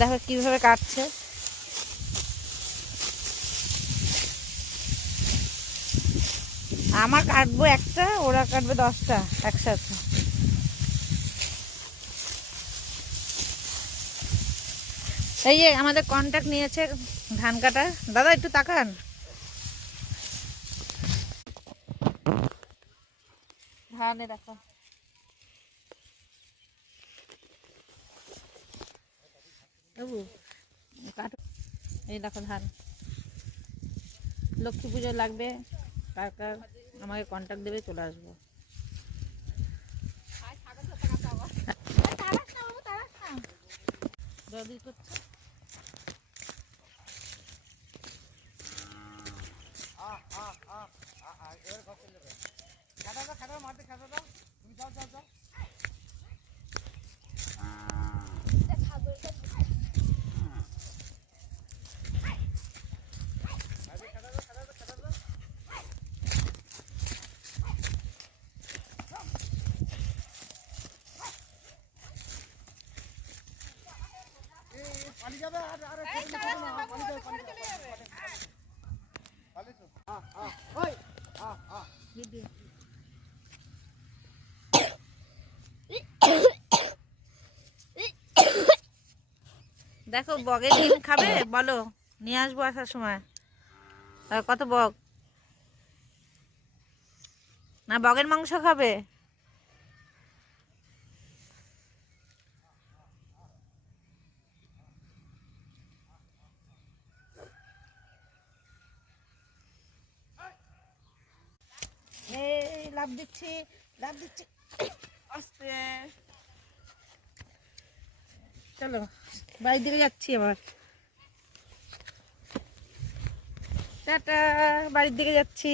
দেখো কিভাবে কাটছে। আমার কাটবো একটা, ওরা কাটবে 10টা একসাথে। এই যে আমাদের কন্ট্যাক্ট নিয়েছে ধান কাটা। দাদা একটু তাকান। ধানে দেখো, কাটো। এই দেখো ধান, লক্ষ্মী পুজো লাগবে, কার কার আমাকে কন্ট্যাক্ট দেবে, চলে আসবো। দাদি করছে। দেখো বগের ডিম খাবে, বলো নিয়ে আসবো আসার সময়। কত বগ? না বগের মাংস খাবে? এই লাভ দিচ্ছি, লাভ দিচ্ছি, আস্তে। চলো বাড়ির দিকে যাচ্ছি আবার। টাটা, বাড়ির দিকে যাচ্ছি।